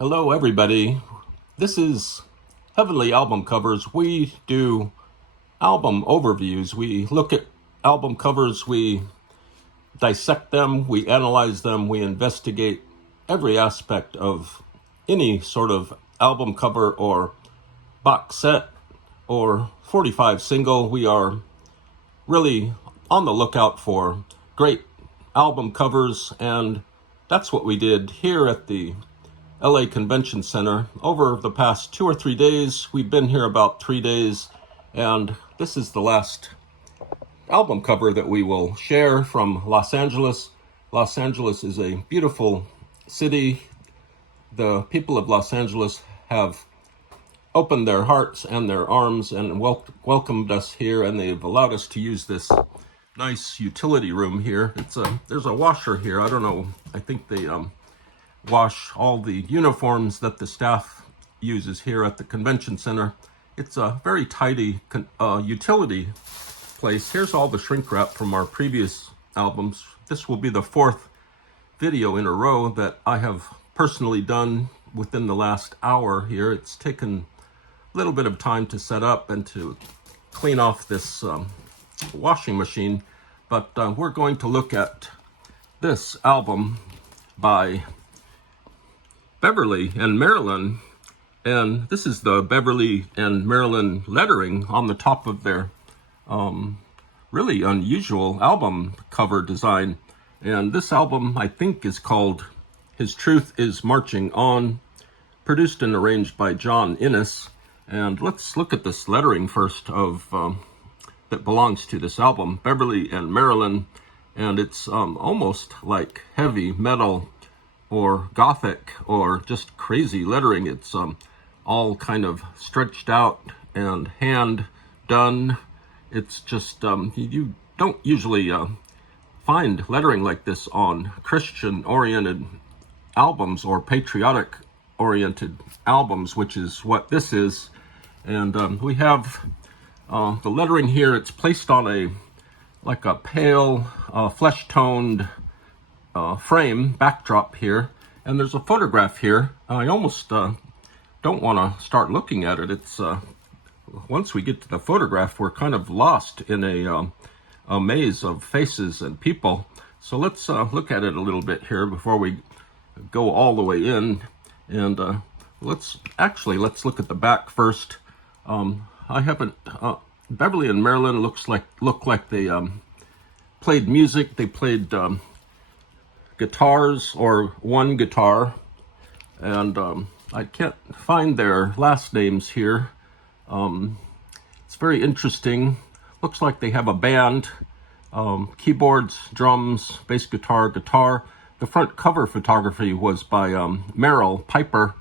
Hello, everybody. This is Heavenly Album Covers. We do album overviews. We look at album covers, we dissect them, we analyze them, we investigate every aspect of any sort of album cover or box set or 45 single. We are really on the lookout for great album covers, and that's what we did here at the LA Convention Center over the past 2 or 3 days. We've been here about 3 days, and this is the last album cover that we will share from Los Angeles. Los Angeles is a beautiful city. The people of Los Angeles have opened their hearts and their arms and welcomed us here, and they've allowed us to use this nice utility room here. There's a washer here. I don't know. I think they wash all the uniforms that the staff uses here at the convention center. It's a very tidy utility place. Here's all the shrink wrap from our previous albums. This will be the 4th video in a row that I have personally done within the last hour here. It's taken a little bit of time to set up and to clean off this washing machine, but we're going to look at this album by Beverly and MARILYN, and this is the Beverly and MARILYN lettering on the top of their really unusual album cover design. And this album, I think, is called His Truth Is Marching On, produced and arranged by John Innes. And let's look at this lettering first of that belongs to this album, Beverly and MARILYN, and it's almost like heavy metal or gothic or just crazy lettering. It's all kind of stretched out and hand done. It's just, you don't usually find lettering like this on Christian-oriented albums or patriotic-oriented albums, which is what this is. And we have the lettering here. It's placed on like a pale, flesh-toned frame backdrop here, and there's a photograph here. I almost don't want to start looking at it. It's once we get to the photograph, we're kind of lost in a maze of faces and people. So let's look at it a little bit here before we go all the way in. And let's look at the back first. I haven't Beverly and MARILYN look like they played music. They played guitars, or one guitar, and I can't find their last names here. It's very interesting. Looks like they have a band, keyboards, drums, bass guitar, guitar. The front cover photography was by Merrill Piper,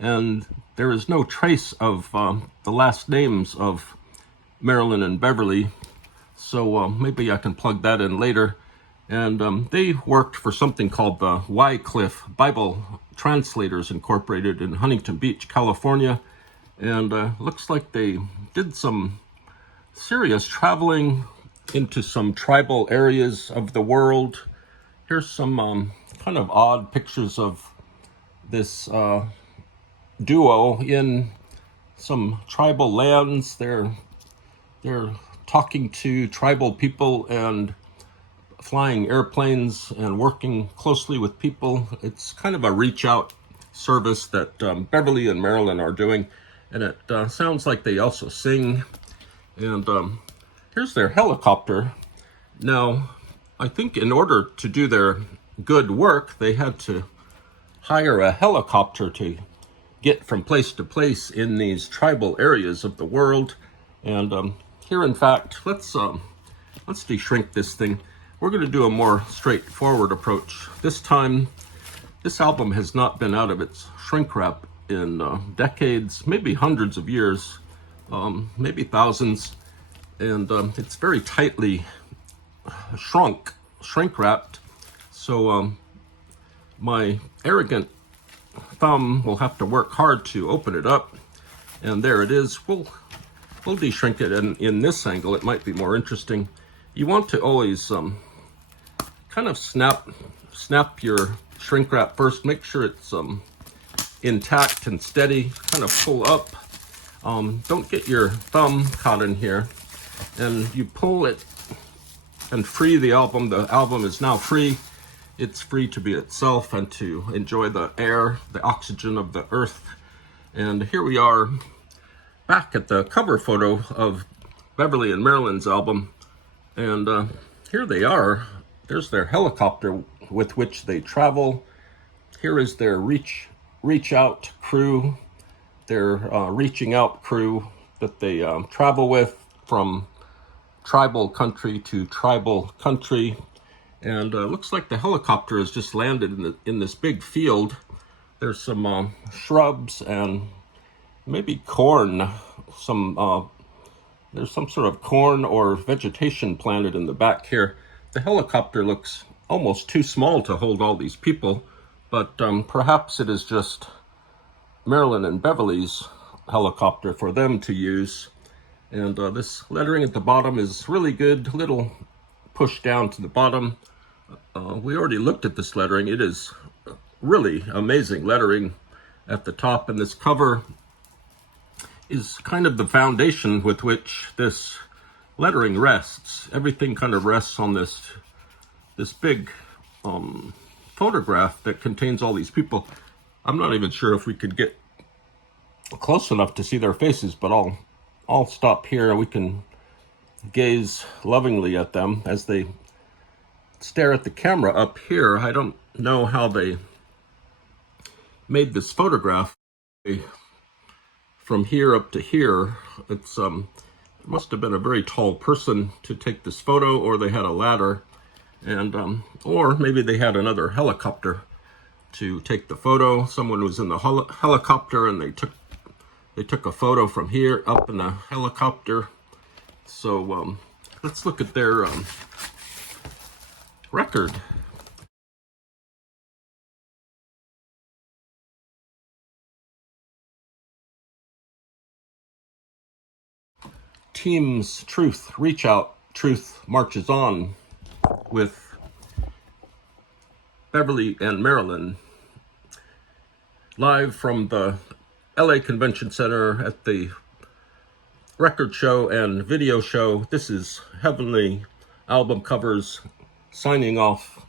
and there is no trace of the last names of MARILYN and Beverly, so maybe I can plug that in later. And they worked for something called the Wycliffe Bible Translators Incorporated in Huntington Beach, California. And looks like they did some serious traveling into some tribal areas of the world. Here's some kind of odd pictures of this duo in some tribal lands. They're talking to tribal people and flying airplanes and working closely with people. It's kind of a reach out service that Beverly and MARILYN are doing, and it sounds like they also sing. And here's their helicopter. Now, I think in order to do their good work, they had to hire a helicopter to get from place to place in these tribal areas of the world. And here, in fact, let's de-shrink this thing. We're going to do a more straightforward approach. This time, this album has not been out of its shrink wrap in decades, maybe hundreds of years, maybe thousands. And it's very tightly shrink wrapped. So my arrogant thumb will have to work hard to open it up. And there it is. We'll de-shrink it, and in this angle, it might be more interesting. You want to always kind of snap your shrink wrap first. Make sure it's intact and steady. Kind of pull up. Don't get your thumb caught in here. And you pull it and free the album. The album is now free. It's free to be itself and to enjoy the air, the oxygen of the earth. And here we are back at the cover photo of Beverly and Marilyn's album. And here they are. There's their helicopter with which they travel. Here is their reach out crew, their reaching out crew that they travel with from tribal country to tribal country. And looks like the helicopter has just landed in this big field. There's some shrubs and maybe corn. There's some sort of corn or vegetation planted in the back here. The helicopter looks almost too small to hold all these people, but perhaps it is just Marilyn and Beverly's helicopter for them to use. And this lettering at the bottom is really good, little push down to the bottom. We already looked at this lettering. It is really amazing lettering at the top, and this cover is kind of the foundation with which this lettering rests. Everything kind of rests on this big photograph that contains all these people. I'm not even sure if we could get close enough to see their faces, but I'll stop here. We can gaze lovingly at them as they stare at the camera up here. I don't know how they made this photograph from here up to here. It must have been a very tall person to take this photo, or they had a ladder, and or maybe they had another helicopter to take the photo. Someone was in the helicopter and they took a photo from here up in the helicopter. So let's look at their record. Team's Truth, Reach Out, Truth Marches On, with Beverly and Marilyn, live from the LA Convention Center at the record show and video show. This is Heavenly Album Covers signing off.